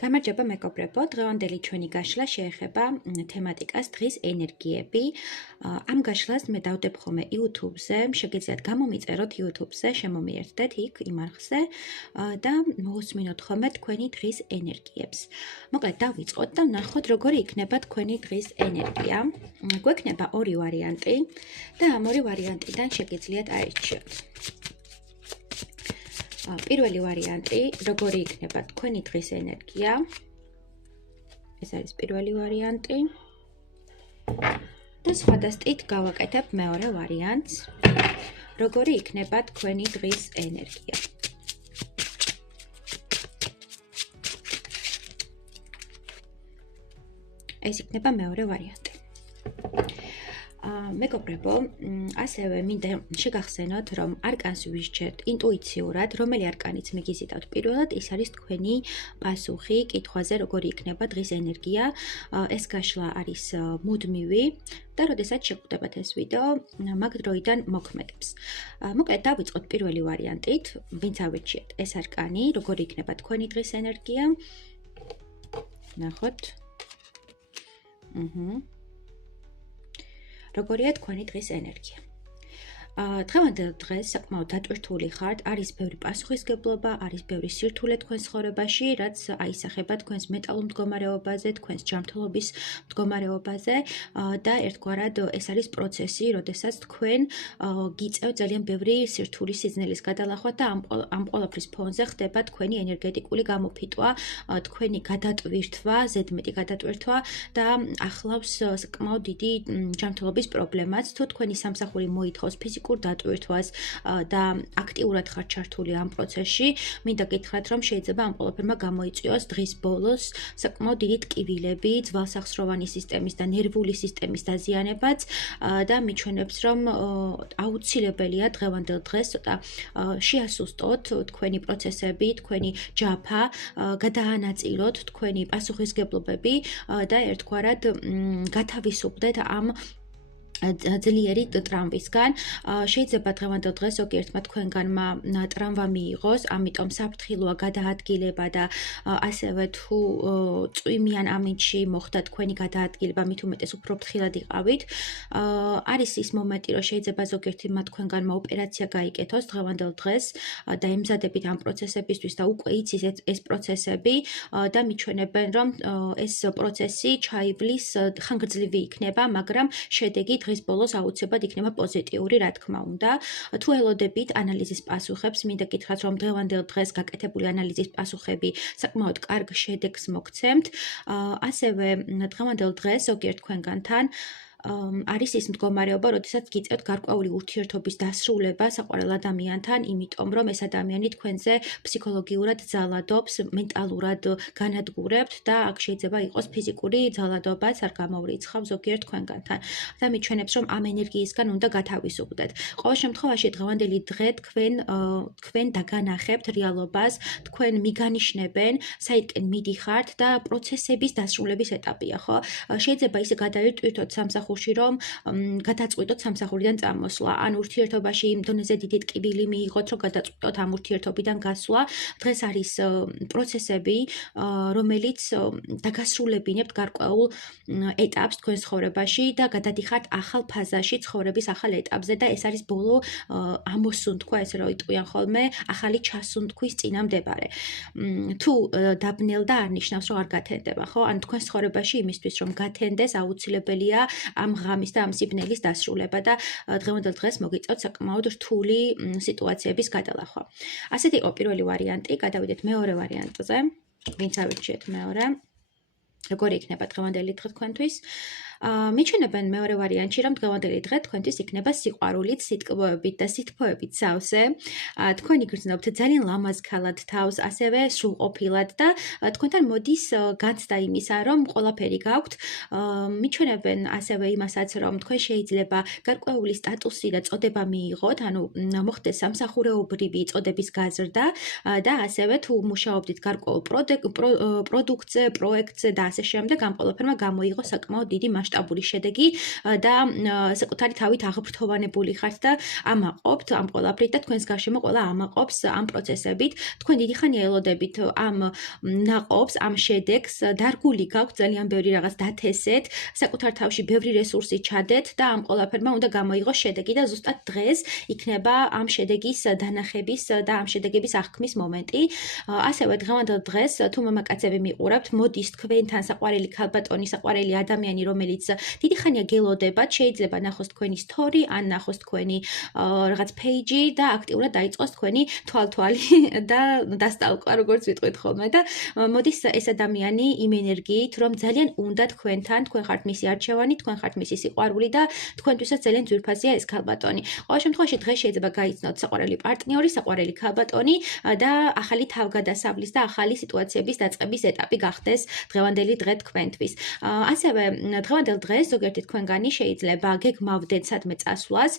გამარჯობა მეგობრებო, დღევანდელი ჩვენი გაშლა შეეხება თემატიკას დღის ენერგიები. ამ გაშლას მე დავდებ ხოლმე YouTube-ზე, შეგიძლიათ გამომიწეროთ YouTube-ზე, შემომიერთდეთ იქ იმ არხზე და მოვუსმინოთ ხოლმე თქვენი დღის ენერგიებს. მოკლედ დავიწყოთ და ვნახოთ როგორი იქნება თქვენი დღის ენერგია. გვექნება ორი ვარიანტი და ამ ორი ვარიანტიდან შეგიძლიათ აირჩიოთ. პირველი ვარიანტი, როგორი იქნება თქვენი დღის ენერგია. ეს არის პირველი ვარიანტი. და სხვადასტით გავაკეთებ მეორე ვარიანტს, როგორი იქნება თქვენი დღის ენერგია. ეს იქნება მეორე ვარიანტი. მეგობრებო, ასევე მინდა შეგახსენოთ, რომ არკანს ვისჩერთ ინტუიციურად, რომელი არკანიც მიგიზიდავთ პირველად, ის არის თქვენი პასუხი კითხვაზე, როგორი იქნება დღის ენერგია. ეს გაშლა არის მუდმივი და როდესაც შეგვხვდებათ ეს ვიდეო, მაგ დროიდან მოქმედებს. მოკლედ დავიწყოთ პირველი ვარიანტით, ვინც ავირჩიეთ ეს არკანი, როგორი იქნება თქვენი დღის ენერგია. ნახოთ. როგორია თქვენი დღის ენერგია. დღევანდელ დღეს საკმაოდ დატვირთული ხართ, არის ბევრი პასუხისგებლობა, არის ბევრი სირთულე თქვენს ცხოვრებაში, რაც აისახება თქვენს მენტალურ მდგომარეობაზე, თქვენს ჯანმრთელობის მდგომარეობაზე და ერთგვარად ეს არის პროცესი, როდესაც თქვენ გიწევთ ძალიან ბევრი სირთულის სიზნელის გადალახვა და ამ ყველაფრის ფონზე ხდება თქვენი ენერგეტიკული გამოფიტვა, თქვენი გადატვირთვა, ზედმეტი გადატვირთვა და ახლავს საკმაოდ დიდი ჯანმრთელობის პრობლემაც, თუ თქვენი სამსახური მოითხოვს ფიზიკურ დატვირთვას და აქტიურად ხართ ჩართული ამ პროცესში, მინდა გითხრათ, რომ შეიძლება ამ ყველაფერმა გამოიწვიოს დღის ბოლოს საკმაოდ დიდი ტკივილები, ძვალსახსროვანი სისტემის და ნერვული სისტემის დაზიანებაც და მიჩვენებს, რომ აუცილებელია დღევანდელ დღეს ცოტა შეასუსტოთ თქვენი პროცესები, თქვენი ჯაფა, გადაანაწილოთ თქვენი პასუხისგებლობები და ერთგვარად გათავისუფლდეთ ამ ძლიერი ტრამვისგან. შეიძლება დღევანდელ დღეს ზოგიერთმა თქვენგანმა ტრამვა მიიღოს, ამიტომ საფრთხილოა გადაადგილება და ასევე თუ წვიმიან ამინდში მოხდა თქვენი გადაადგილება, მით უმეტეს უფრო ფრთხილად იყავით. არის ის მომენტი, რომ შეიძლება ზოგიერთმა თქვენგანმა ოპერაცია გაიკეთოს დღევანდელ დღეს და ემზადებით ამ პროცესებისთვის და უკვე იცის ეს პროცესები და მიჩვენებენ, რომ ეს პროცესი ჩაივლის ხანგრძლივი იქნება, მაგრამ შედეგი დღის ბოლოს აუცილებლად იქნება პოზიტიური, რა თქმა უნდა. თუ ელოდებით ანალიზის პასუხებს, მინდა გითხრათ, რომ დღევანდელ დღეს გაკეთებული ანალიზის პასუხები საკმაოდ კარგ შედეგს მოგცემთ. ასევე დღევანდელ დღეს ზოგიერთ თქვენგანთან არის ის მდგომარეობა, როდესაც გიწევთ გარკვეული ურთიერთობის დასრულება საყვარელ ადამიანთან, იმიტომ რომ ეს ადამიანი თქვენზე ფსიქოლოგიურად ძალადობს, მენტალურად განადგურებთ და აქ შეიძლება იყოს ფიზიკური ძალადობაც არ გამოვრიცხავ ზოგიერთ თქვენგანთან. და მიჩვენებს, რომ ამ ენერგიისგან უნდა გათავისუფლდეთ. ყოველ შემთხვევაში დღევანდელი დღე თქვენ დაგანახებთ რეალობას, თქვენ მიგანიშნებენ, საიდკენ მიდიხართ და პროცესების დასრულების ეტაპია, ხო? შეიძლება ისე გადაირტვირთოთ სამსახურში, რომ გადაწყვიტოთ სამსახურიდან წამოსვლა, ან ურთიერთობაში იმ დონეზე დიდი ტკივილი მიიღოთ, რომ გადაწყვიტოთ ამ ურთიერთობიდან გასვლა. დღეს არის პროცესები, რომელიც დაგასრულებინებთ გარკვეულ ეტაპს თქვენს ცხოვრებაში და გადადიხართ ახალ ფაზაში, ცხოვრების ახალ ეტაპზე და ეს არის ბოლო ამოსუნთქვა, ესე რომ იტყვიან ხოლმე, ახალი ჩასუნთქვის წინამდებარე. თუ დაბნელდა არ ნიშნავს, რომ არ გათენდება, ხო? ან თქვენს ცხოვრებაში იმისთვის, რომ გათენდეს, აუცილებელია ამ ღამის და ამ სიბნელის დასრულება და დღევანდელ დღეს მოგიწევთ საკმაოდ რთული სიტუაციების გადალახვა. ასეთი იყო პირველი ვარიანტი, გადავიდეთ მეორე ვარიანტზე. ვინც ავირჩიეთ მეორე. როგორი იქნება დღევანდელი დღე თქვენთვის? მიჩვენებენ მეორე ვარიანტში, რომ დღევანდელი დღე თქვენთვის იქნება სიყვარულით, სიტყვებით და სითბოებით სავსე. თქვენ იგრძნობთ ძალიან ლამაზქალად თავს, ასევე სრულყოფილად და თქვენთან მოდის განცდა იმისა, რომ ყველაფერი გაქვთ. მიჩვენებენ ასევე იმასაც, რომ თქვენ შეიძლება გარკვეული სტატუსი და წოდება მიიღოთ, ანუ მოხდეს სამსახურეობრივი წოდების გაზრდა და ასევე თუ მუშაობდით გარკვეულ პროდუქტზე, პროექტზე და ასე შემდეგ, ამ ყველაფერმა გამოიღო საკმაოდ დიდი მასშტაბური მასშტაბური შედეგი და საკუთარი თავით აღფრთოვანებული ხართ და ამაყობთ ამ ყველაფრით და თქვენს გარშემო ყველა ამაყობს ამ პროცესებით. თქვენ დიდი ხანია ელოდებით ამ ნაყოფს, ამ შედეგს, დარგული გაქვთ ძალიან ბევრი რაღაც დათესეთ, საკუთარ თავში ბევრი რესურსი ჩადეთ და ამ ყველაფერმა უნდა გამოიღოს შედეგი და ზუსტად დღეს იქნება ამ შედეგის დანახების და ამ შედეგების აღქმის მომენტი. ასევე დღევანდელ დღეს თუ მამაკაცები მიყურავთ, მოდის თქვენთან საყვარელი ქალბატონი, საყვარელი ადამიანი, რომელიც დიდი ხანია გელოდებათ, შეიძლება ნახოს თქვენი story, ან ნახოს თქვენი რაღაც page და აქტიურად დაიწყოს თქვენი თვალთვალი და დასტალკვა, როგორც ვიტყვით ხოლმე და მოდის ეს ადამიანი იმ ენერგიით, რომ ძალიან უნდა თქვენთან, თქვენ ხართ მისი არჩევანი, თქვენ ხართ მისი სიყვარული და თქვენთვისაც ძალიან ძვირფასია ეს ქალბატონი. ყოველ შემთხვევაში დღეს შეიძლება გაიცნოთ საყვარელი პარტნიორი, საყვარელი ქალბატონი და ახალი თავგადასავლის და ახალი სიტუაციების დაწყების ეტაპი გახდეს დღევანდელი დღე თქვენთვის. ასევე დღევანდელ დღეს ზოგიერთი თქვენგანი შეიძლება გეგმავდეთ სადმე წასვლას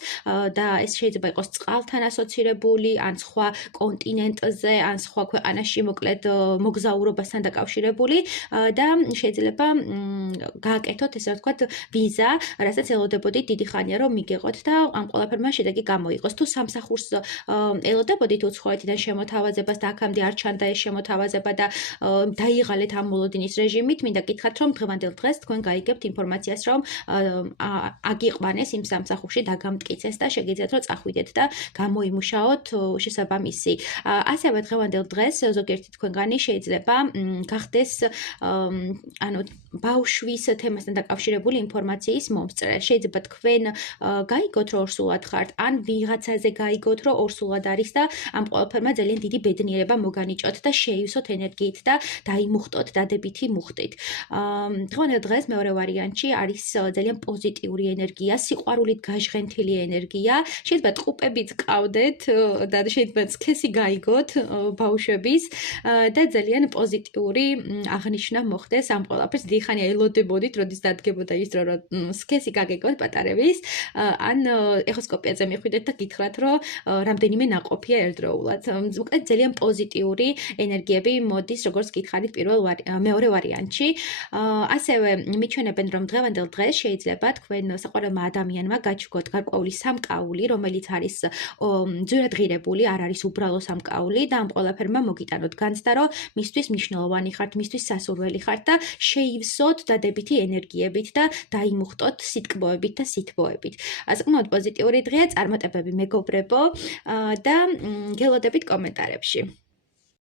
და ეს შეიძლება იყოს წყალთან ასოცირებული, ან სხვა კონტინენტზე, ან სხვა ქვეყანაში მოკლედ მოგზაურობასთან დაკავშირებული და შეიძლება გააკეთოთ ესე ვთქვათ ვიზა, რასაც ელოდებოდით დიდი ხანია რომ მიგეღოთ და ამ ყველაფერმა შედეგი გამოიღოს. თუ სამსახურს ელოდებოდით უცხოეთიდან შემოთავაზებას და აქამდე არ ჩანდა ეს შემოთავაზება და დაიღალეთ ამ მოლოდინის რეჟიმით, მინდა გითხრათ რომ დღევანდელ დღეს თქვენ გაიგებთ ინფორმაციას რომ აგიყვანეს იმ სამსახურში დაგამტკიცეს და შეგიძლიათ რომ წახვიდეთ და გამოიმუშაოთ შესაბამისი. ასევე დღევანდელ დღეს ზოგიერთი თქვენგანი შეიძლება გახდეს ბავშვის თემასთან დაკავშირებული ინფორმაციის მომსწრე. შეიძლება თქვენ გაიგოთ რომ ორსულად ხართ, ან ვიღაცაზე გაიგოთ რომ ორსულად არის და ამ ყველაფერმა ძალიან დიდი ბედნიერება მოგანიჭოთ და შეივსოთ ენერგიით და დაიმუხტოთ დადებითი მუხტით. დღევანდელ დღეს მეორე ვარიანტში არის ძალიან პოზიტიური ენერგია, სიყვარულით გაჟღენთილი ენერგია. შეიძლება ტყუპებიც გყავდეთ და შეიძლება სქესი გაიგოთ ბავშვების და ძალიან პოზიტიური აღნიშვნა მოხდეს ამ ყველაფერს. დიდი ხანია ელოდებოდით, როდის დადგებოდა ის დრო, რომ სქესი გაგეგოთ პატარების, ან ეხოსკოპიაზე მიხვიდეთ და გითხრათ, რომ რამდენიმე ნაყოფია ერთდროულად. მოკლედ ძალიან პოზიტიური ენერგიები მოდის, როგორც გითხარით მეორე ვარიანტში. ასევე მიჩვენებენ, რომ დღევანდელ დღეს შეიძლება თქვენ საყვარელმა ადამიანმა გაჩვგოთ გარკვეული სამკაული, რომელიც არის ძვირადღირებული, არ არის უბრალო სამკაული და ამ ყველაფერმა მოგიტანოთ განცდა, რომ მისთვის მნიშვნელოვანი ხართ, მისთვის სასურველი ხართ და შეივსოთ დადებითი ენერგიებით და დაიმუხტოთ სიტკბოებით და სითბოებით. საკმაოდ პოზიტიური დღეა, წარმატებები მეგობრებო და გელოდებით კომენტარებში.